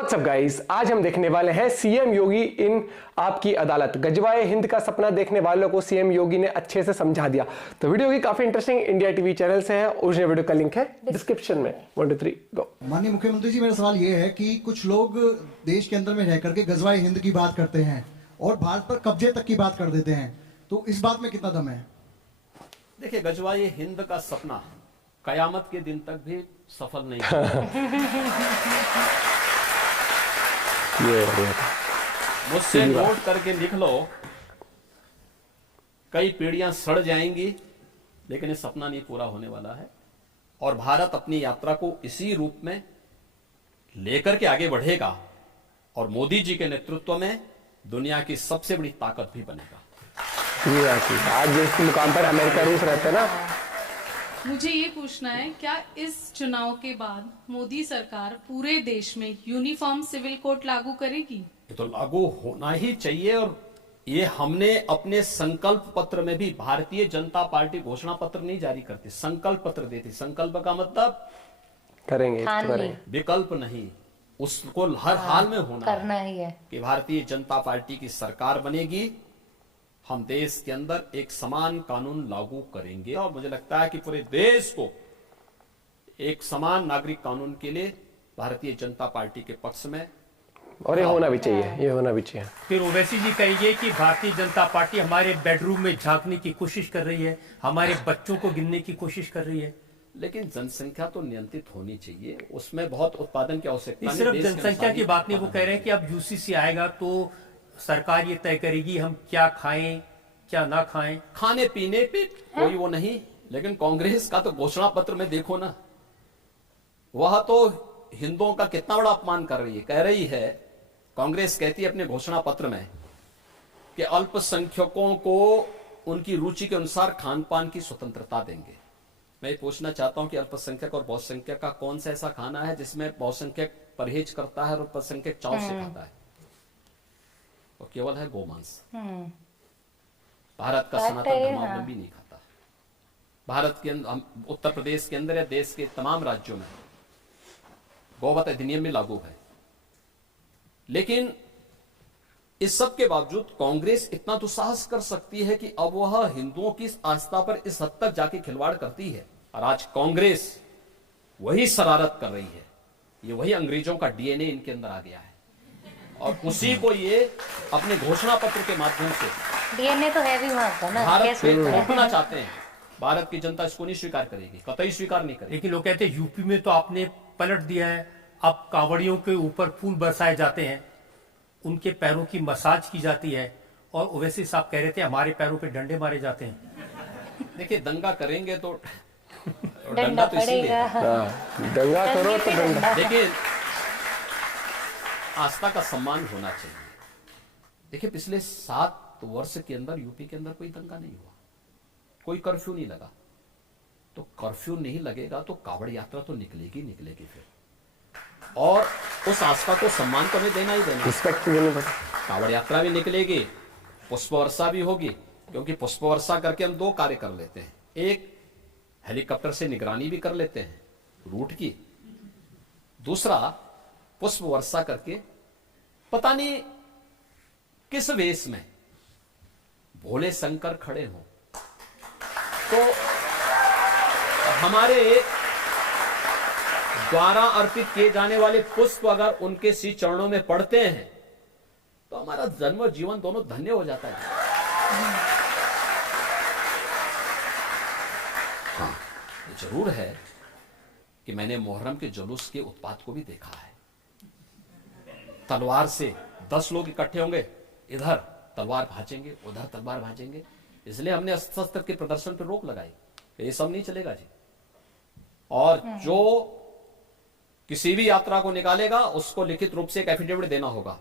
WhatsApp guys, आज हम देखने वाले हैं सीएम योगी इन आपकी अदालत। गजवाए हिंद का सपना देखने वालों को सीएम योगी ने अच्छे से समझा दिया। तो वीडियो की काफी इंटरेस्टिंग इंडिया टीवी चैनल से है। ओरिजिनल वीडियो का लिंक है डिस्क्रिप्शन में। 1 2 3 गो। माननीय मुख्यमंत्री जी, मेरा सवाल ये है कि कुछ लोग देश के अंदर में रह करके गजवाए हिंद की बात करते हैं और भारत पर कब्जे तक की बात कर देते हैं, तो इस बात में कितना दम है? देखिए, गजवाए हिंद का सपना कयामत के दिन तक भी सफल नहीं होगा। मुझसे नोट करके लिख लो, कई पीढ़ियां सड़ जाएंगी लेकिन ये सपना नहीं पूरा होने वाला है। और भारत अपनी यात्रा को इसी रूप में लेकर के आगे बढ़ेगा और मोदी जी के नेतृत्व में दुनिया की सबसे बड़ी ताकत भी बनेगा। आज जिस मुकाम पर अमेरिका रूस रहते हैं ना। मुझे ये पूछना है, क्या इस चुनाव के बाद मोदी सरकार पूरे देश में यूनिफॉर्म सिविल कोड लागू करेगी? ये तो लागू होना ही चाहिए। और ये हमने अपने संकल्प पत्र में भी, भारतीय जनता पार्टी घोषणा पत्र नहीं जारी करती, संकल्प पत्र देती। संकल्प का मतलब करेंगे, विकल्प नहीं, उसको हर हाल में होना करना ही है कि भारतीय जनता पार्टी की सरकार बनेगी, हम देश के अंदर एक समान कानून लागू करेंगे। और मुझे लगता है कि पूरे देश को एक समान नागरिक कानून के लिए भारतीय जनता पार्टी के पक्ष में, और ये होना भी चाहिए, ये होना भी चाहिए। फिर ओवैसी जी कहिए कि भारतीय जनता पार्टी हमारे बेडरूम में झांकने की कोशिश कर रही है, हमारे बच्चों को गिनने की कोशिश कर रही है। लेकिन जनसंख्या तो नियंत्रित होनी चाहिए, उसमें बहुत उत्पादन की आवश्यकता नहीं। सिर्फ जनसंख्या की बात नहीं, वो कह रहे हैं कि अब यूसीसी आएगा तो सरकार ये तय करेगी हम क्या खाएं क्या ना खाएं। खाने पीने पे कोई वो नहीं, लेकिन कांग्रेस का तो घोषणा पत्र में देखो ना, वह तो हिंदुओं का कितना बड़ा अपमान कर रही है। कह रही है, कांग्रेस कहती है अपने घोषणा पत्र में कि अल्पसंख्यकों को उनकी रुचि के अनुसार खान पान की स्वतंत्रता देंगे। मैं पूछना चाहता हूं कि अल्पसंख्यक और बहुसंख्यक का कौन सा ऐसा खाना है जिसमें बहुसंख्यक परहेज करता है और अल्पसंख्यक चाव से खाता है? वो केवल है गोमांस। भारत का सनातन धर्मावलंबी नहीं खाता। भारत के अंदर, उत्तर प्रदेश के अंदर या देश के तमाम राज्यों में गौवध अधिनियम में लागू है। लेकिन इस सब के बावजूद कांग्रेस इतना दुस्साहस कर सकती है कि अब वह हिंदुओं की आस्था पर इस हद तक जाके खिलवाड़ करती है। और आज कांग्रेस वही शरारत कर रही है। ये वही अंग्रेजों का डीएनए इनके अंदर आ गया है और उसी को ये अपने घोषणा पत्र के माध्यम से डीएनए तो है भी वहां का ना, भारत पे रोकना चाहते हैं। भारत की जनता इसको नहीं स्वीकार करेगी, कतई स्वीकार नहीं करेगी। लेकिन लोग कहते हैं यूपी में तो आपने पलट दिया है, अब कांवड़ियों के ऊपर फूल बरसाए जाते हैं, उनके पैरों की मसाज की जाती है, और ओवैसी साहब कह रहे थे हमारे पैरों पे डंडे मारे जाते हैं। देखिए, दंगा करेंगे तो डंडा तो इसीलिए, दंगा करो तो डंडा। लेकिन आस्था का सम्मान होना चाहिए। देखिए, पिछले 7 वर्ष के अंदर यूपी के अंदर कोई दंगा नहीं हुआ, कोई कर्फ्यू नहीं लगा। तो कर्फ्यू नहीं लगेगा तो कावड़ यात्रा तो निकलेगी फिर, और उस आस्था को सम्मान तो हमें देना ही देना। रिस्पेक्ट देनी पड़ेगी। कावड़ यात्रा भी निकलेगी, पुष्प वर्षा भी होगी, क्योंकि पुष्प वर्षा करके हम 2 कार्य कर लेते हैं। एक, हेलीकॉप्टर से निगरानी भी कर लेते हैं रूट की। दूसरा, पुष्प वर्षा करके पता नहीं किस वेश में भोले शंकर खड़े हों तो हमारे द्वारा अर्पित किए जाने वाले पुष्प अगर उनके श्री चरणों में पड़ते हैं तो हमारा जन्म और जीवन दोनों धन्य हो जाता है। हाँ, ये जरूर है कि मैंने मुहर्रम के जुलूस के उत्पात को भी देखा है। तलवार से 10 लोग इकट्ठे होंगे, इधर तलवार भाजेंगे, उधर तलवार भाजेंगे। इसलिए हमने शस्त्र के प्रदर्शन पर रोक लगाई, ये सब नहीं चलेगा जी। और जो किसी भी यात्रा को निकालेगा उसको लिखित रूप से एक एफिडेविट देना होगा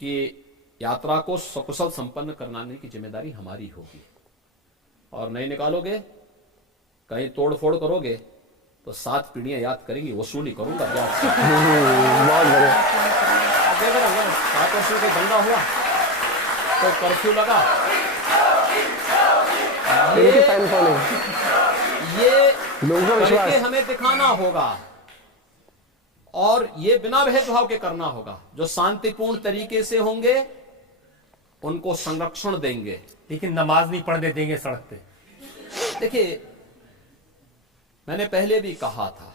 कि यात्रा को सकुशल संपन्न कराने की जिम्मेदारी हमारी होगी। और नहीं निकालोगे, कहीं तोड़ फोड़ करोगे तो 7 पीढ़ियां याद करेंगी, वसूली करूंगा। बहुत बढ़िया। 7 वर्षों का दंगा हुआ तो कर्फ्यू लगा, ये लोगों का विश्वास हमें दिखाना होगा और ये बिना भेदभाव के करना होगा। जो शांतिपूर्ण तरीके से होंगे उनको संरक्षण देंगे, लेकिन नमाज नहीं पढ़ने देंगे सड़क पे। देखिए, मैंने पहले भी कहा था,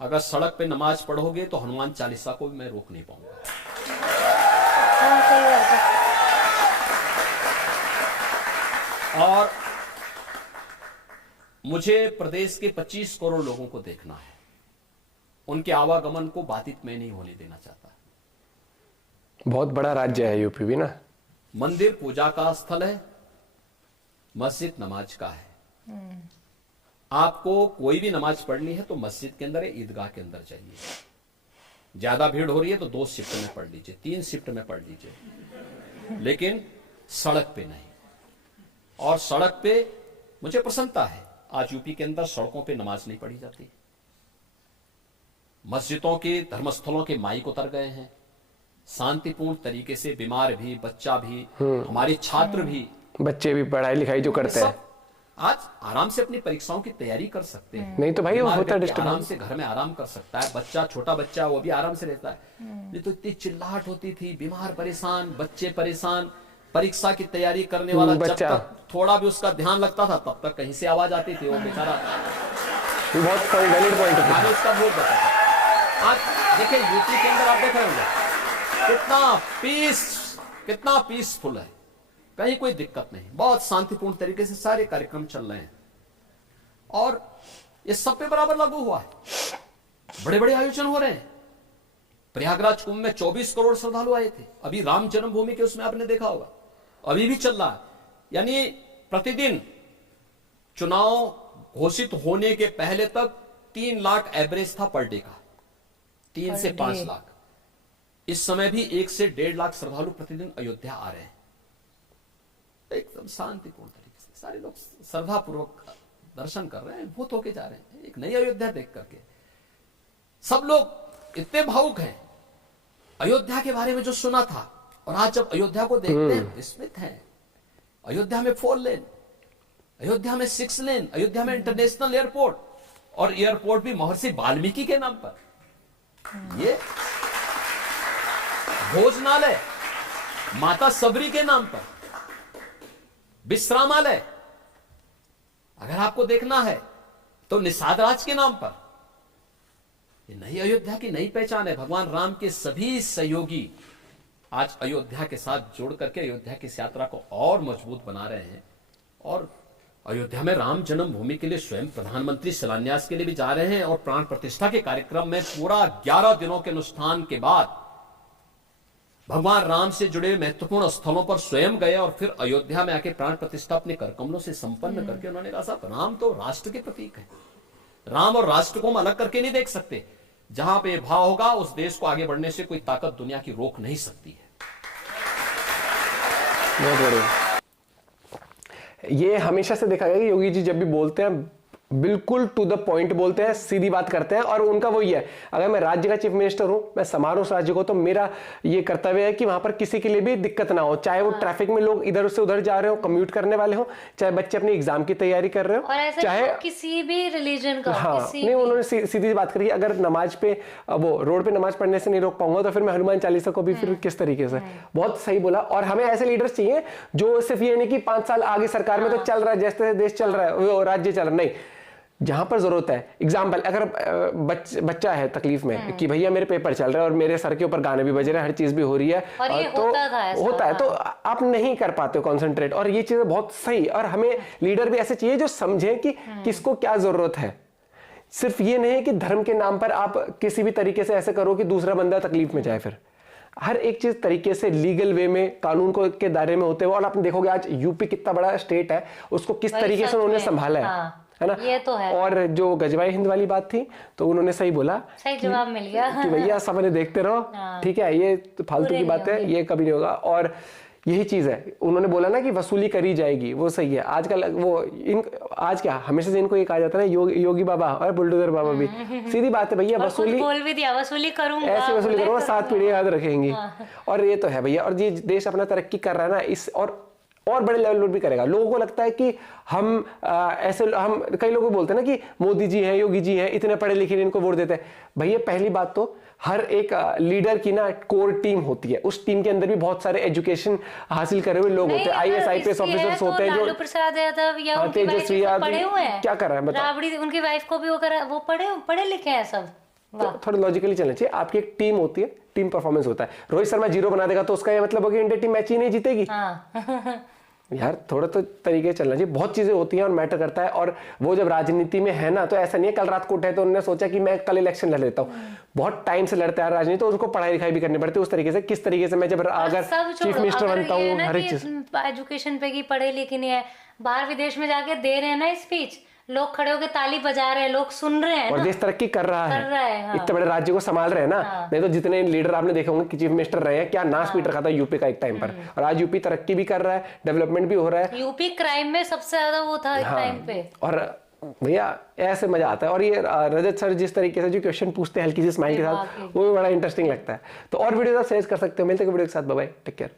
अगर सड़क पे नमाज पढ़ोगे तो हनुमान चालीसा को भी मैं रोक नहीं पाऊंगा। हाँ, सही बात है। और मुझे प्रदेश के 25 करोड़ लोगों को देखना है, उनके आवागमन को बाधित मैं नहीं होने देना चाहता। बहुत बड़ा राज्य है यूपी भी ना। मंदिर पूजा का स्थल है, मस्जिद नमाज का है। आपको कोई भी नमाज पढ़नी है तो मस्जिद के अंदर या ईदगाह के अंदर जाइए। ज्यादा भीड़ हो रही है तो 2 शिफ्ट में पढ़ लीजिए, 3 शिफ्ट में पढ़ लीजिए, लेकिन सड़क पे नहीं। और सड़क पे मुझे प्रसन्नता है, आज यूपी के अंदर सड़कों पे नमाज नहीं पढ़ी जाती। मस्जिदों के, धर्मस्थलों के माइक उतर गए हैं, शांतिपूर्ण तरीके से बीमार भी, बच्चा भी, हमारे छात्र भी, बच्चे भी पढ़ाई लिखाई जो करते हैं, आज आराम से अपनी परीक्षाओं की तैयारी कर सकते हैं। नहीं तो भाई वो बीमार होता व्यक्ति आराम डिस्टर्ब। से घर में आराम कर सकता है, बच्चा, छोटा बच्चा, वो भी आराम से रहता है। नहीं तो इतनी चिल्लाहट होती थी, बीमार परेशान, बच्चे परेशान, परीक्षा की तैयारी करने वाला जब बच्चा। तक थोड़ा भी उसका ध्यान लगता था तब तक कहीं से आवाज आती थी, वो बेचारा बहुत वैलिड पॉइंट है। आगे उसका भोग बताता। आज देखिए यूपी के अंदर आप देख रहे होंगे कितना पीसफुल है, कहीं कोई दिक्कत नहीं, बहुत शांतिपूर्ण तरीके से सारे कार्यक्रम चल रहे हैं। और ये सब पे बराबर लागू हुआ है। बड़े बड़े आयोजन हो रहे हैं। प्रयागराज कुंभ में 24 करोड़ श्रद्धालु आए थे। अभी राम जन्मभूमि के उसमें आपने देखा होगा, अभी भी चल रहा है। यानी प्रतिदिन चुनाव घोषित होने के पहले तक 3 लाख एवरेज था पर डे का, 3 से 5 लाख। इस समय भी 1 से 1.5 लाख श्रद्धालु प्रतिदिन अयोध्या आ रहे हैं, एकदम शांतिपूर्ण तरीके से। सारे लोग श्रद्धा पूर्वक दर्शन कर रहे हैं, भूत होके जा रहे हैं एक नई अयोध्या देख करके। सब लोग इतने भावुक हैं अयोध्या के बारे में जो सुना था, और आज जब अयोध्या को देखते हैं विस्मित हैं। अयोध्या में 4 लेन, अयोध्या में 6 लेन, अयोध्या में इंटरनेशनल एयरपोर्ट, और एयरपोर्ट भी महर्षि वाल्मीकि के नाम पर। ये भोजनालय माता सबरी के नाम पर, विश्रामालय अगर आपको देखना है तो निषाद राज के नाम पर। ये नई अयोध्या की नई पहचान है। भगवान राम के सभी सहयोगी आज अयोध्या के साथ जोड़ करके अयोध्या की इस यात्रा को और मजबूत बना रहे हैं। और अयोध्या में राम जन्मभूमि के लिए स्वयं प्रधानमंत्री शिलान्यास के लिए भी जा रहे हैं, और प्राण प्रतिष्ठा के कार्यक्रम में पूरा 11 दिनों के अनुष्ठान के बाद भगवान राम से जुड़े महत्वपूर्ण स्थलों पर स्वयं गए, और फिर अयोध्या में आके प्राण प्रतिष्ठा अपने कर कमलों से संपन्न करके उन्होंने कहा, साहब राम तो राष्ट्र के प्रतीक है, राम और राष्ट्र को हम अलग करके नहीं देख सकते। जहां पे भाव होगा उस देश को आगे बढ़ने से कोई ताकत दुनिया की रोक नहीं सकती है। बहुत बढ़िया। ये हमेशा से देखा गया कि योगी जी जब भी बोलते हैं बिल्कुल टू द पॉइंट बोलते हैं, सीधी बात करते हैं। और उनका वही है, अगर मैं राज्य का चीफ मिनिस्टर हूं, मैं संभाल रहा हूं उस राज्य को, तो मेरा ये कर्तव्य है कि वहां पर किसी के लिए भी दिक्कत ना हो, चाहे वो ट्रैफिक में लोग इधर से उधर जा रहे हो, कम्यूट करने वाले हो, चाहे बच्चे अपनी एग्जाम की तैयारी कर रहे हो, और ऐसा चाहे किसी भी रिलीजन का, हाँ, किसी नहीं भी। उन्होंने सीधी बात करी, अगर नमाज पे वो रोड पे नमाज पढ़ने से नहीं रोक पाऊंगा तो फिर मैं हनुमान चालीसा को भी फिर किस तरीके से। बहुत सही बोला। और हमें ऐसे लीडर्स चाहिए जो सिर्फ ये नहीं कि 5 साल आगे सरकार में तो चल रहा है, जैसे देश चल रहा है, वो राज्य चल रहा है, नहीं, जहां पर जरूरत है। एग्जाम्पल, अगर बच्चा है तकलीफ में कि भैया मेरे पेपर चल रहे हैं और मेरे सर के ऊपर गाने भी बज रहे हैं, हर चीज भी हो रही है, और ये तो होता है, तो आप नहीं कर पाते हो कॉन्सेंट्रेट, और ये चीजें बहुत सही। और हमें लीडर भी ऐसे चाहिए जो समझे कि किसको क्या जरूरत है। सिर्फ ये नहीं कि धर्म के नाम पर आप किसी भी तरीके से ऐसे करो कि दूसरा बंदा तकलीफ में जाए। फिर हर एक चीज तरीके से लीगल वे में, कानून को के दायरे में होते हुए। और आप देखोगे आज यूपी कितना बड़ा स्टेट है, उसको किस तरीके से उन्होंने संभाला है ना। ये तो है। और जो गजवाई हिंद वाली बात थी, तो उन्होंने सही बोला, सही जवाब मिल गया कि भैया सबने देखते रहो, ठीक है, ये तो फालतू की बात है, ये कभी नहीं होगा। और यही चीज है, उन्होंने बोला ना कि वसूली करी जाएगी, वो सही है। आजकल वो आज क्या हमेशा से इनको ये कहा जाता है ना, योगी बाबा और बुलडोजर बाबा भी, सीधी बात है भैया, वसूली बोल भी दिया, वसूली करूंगा, ऐसे वसूली करूंगा, 7 पीढ़ी याद रखेंगी। और ये तो है भैया। और ये देश अपना तरक्की कर रहा है ना, इस और और बड़े लेवल पर भी करेगा। लोगों को लगता है कि हम हम कई लोग बोलते हैं ना कि मोदी जी हैं, योगी जी हैं, इतने पढ़े लिखे इनको वोट देते हैं। भैया पहली बात तो हर एक लीडर की ना कोर टीम होती है, उस टीम के अंदर भी बहुत सारे एजुकेशन हासिल करे हुए लोग होते हैं, IAS IPS ऑफिसर्स होते हैं, लालू प्रसाद यादव या उनकी वाइफ तेजस्वी तो यादव पढ़े हुए हैं, क्या कर रहा है बताओ। राबड़ी उनकी वाइफ को भी वो पढ़े लिखे हैं सब। तो थोड़ा लॉजिकली चलना चाहिए। आपकी एक टीम होती है, टीम परफॉर्मेंस होता है। रोहित शर्मा 0 बना देगा तो उसका ये मतलब होगा कि इंडिया टीम मैच ही नहीं जीतेगी। हाँ यार थोड़ा तो तरीके चलना चाहिए। बहुत चीजें होती हैं और मैटर करता है। और वो जब राजनीति में है ना, तो ऐसा नहीं है कल रात को उठे तो उन्होंने सोचा कि मैं कल इलेक्शन लड़ लेता हूँ। बहुत टाइम से लड़ता है राजनीति, तो उसको पढ़ाई लिखाई भी करनी पड़ती है उस तरीके से, किस तरीके से मैं जब अगर चीफ मिनिस्टर बनता हूँ, हर एक चीज एजुकेशन पे की पढ़े लिखे नहीं है, बाहर विदेश में जाके दे रहे हैं ना स्पीच, लोग खड़े होकर ताली बजा रहे हैं, लोग सुन रहे हैं और ना। देश तरक्की कर रहा है, हाँ। इतने बड़े राज्य को संभाल रहे हैं ना। नहीं तो जितने लीडर आपने देखे होंगे कि चीफ मिनिस्टर रहे हैं, क्या नाश पीट रखा था यूपी का एक टाइम पर, और आज यूपी तरक्की भी कर रहा है, डेवलपमेंट भी हो रहा है। यूपी क्राइम में सबसे ज्यादा वो था एक टाइम पे। और भैया ऐसे मजा आता है। और ये रजत सर जिस तरीके से जो क्वेश्चन पूछते हैं हल्की सी स्माइल के साथ, वो भी बड़ा इंटरेस्टिंग लगता है। तो और वीडियो आप शेयर कर सकते हो। मिलते हैं वीडियो के साथ, बाय बाय, टेक केयर।